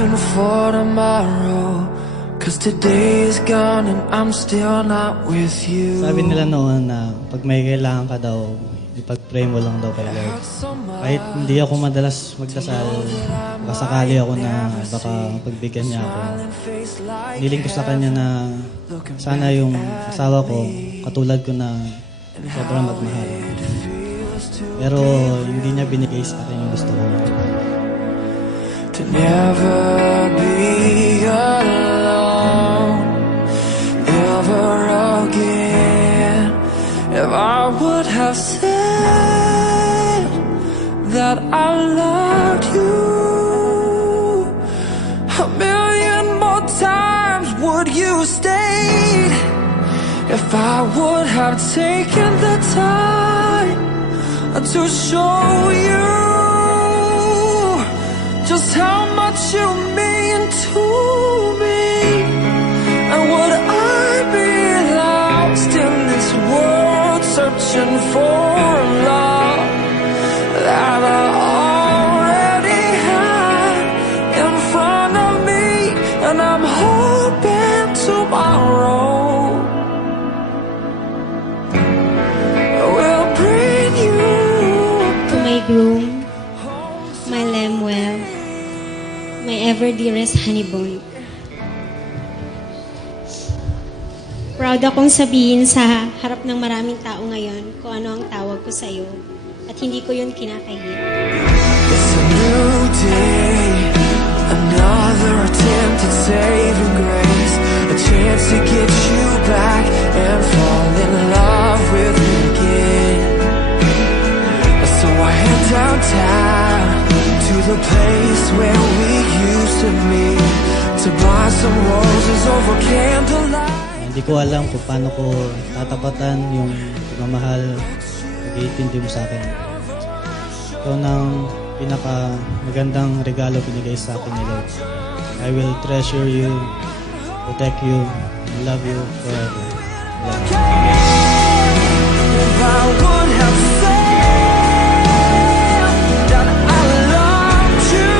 living for tomorrow, 'cause today is gone and I'm still not with you. Sabi nila noon na pag may kailangan ka daw, ipag-pray mo lang daw kay Lord. Kahit hindi ako madalas magdasal, makasakali ako na baka pagbigyan niya ako. Niling ko sa kanya na sana yung asawa ko, katulad ko na sobrang magmahal. Pero hindi niya binigay sa akin yung gusto ko. To never be alone ever again. If I would have said that I loved you a million more times, would you stay? If I would have taken the time to show you just how much you mean to me, and would I be lost in this world searching for love that I already had in front of me, and I'm hoping tomorrow will bring you to my groom, my Lemuel, my ever dearest honeybone. Proud akong sabihin sa harap ng maraming tao ngayon kung ano ang tawag ko sa iyo at hindi ko yun kinakahiya. It's a new day, another attempt at saving grace, a chance to get you back and fall in love with me again. So I head downtown to the place where we used to meet, to buy some roses over candlelight. Hindi ko alam kung paano ko tatapatan yung pagmamahal, pag-iintindi mo sa akin. Ito ng pinaka-magandang regalo binigay sa akin ni Lord. I will treasure you, protect you, and love you forever. Love you. If I would have said that I loved you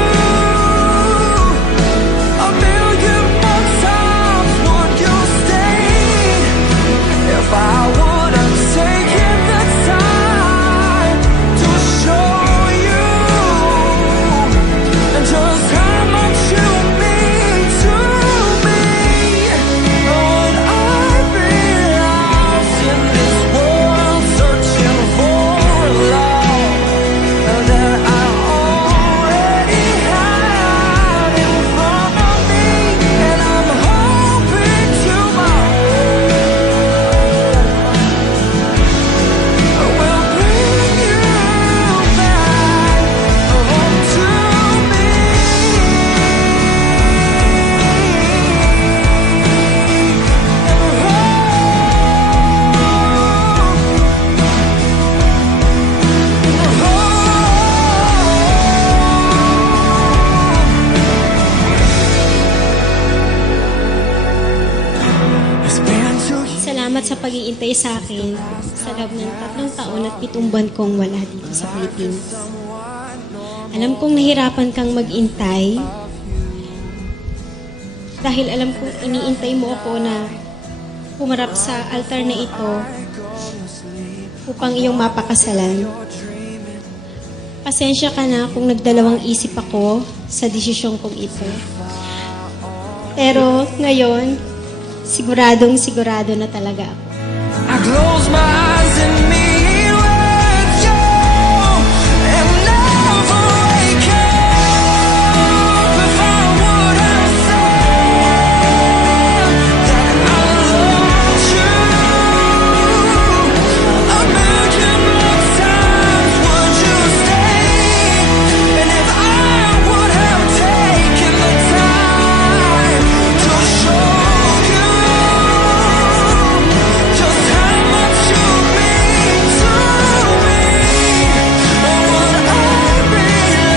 a million more times, would you stay? If I would have taken the time to show you just how much you mean to me, would I be lost in this world searching for love that I already had in front of me, and I'm hoping tomorrow will bring you back home to me. It's been 2 years. Salamat sa pag-iintay sa akin sa loob ng 3 taon at 7 buwan kong wala dito sa Philippines. Alam kong nahirapan kang mag-intay dahil alam kong iniintay mo ako na pumarap sa altar na ito upang iyong mapakasalan. Pasensya ka na kung nagdalawang isip ako sa desisyon kong ito. Pero ngayon, sigurado na talaga ako. I close my eyes and meet with you, and never wake up. If I would have said that I loved you a million more times, would you stay? And if I would have taken the time to show you just how much you mean to me, would I be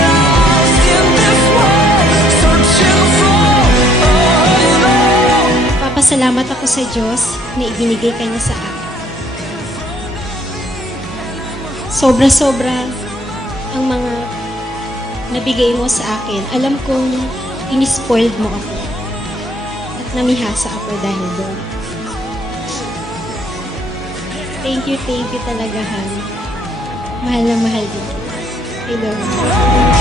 lost in this world searching for love? Papasalamat ako sa Diyos na ibinigay ka niya sa akin. Sobra-sobra ang mga nabigay mo sa akin. Alam kong inispoiled mo ako. At namihasa ako dahil doon. Thank you talaga, Han. Mahal na mahal din kita. I love you.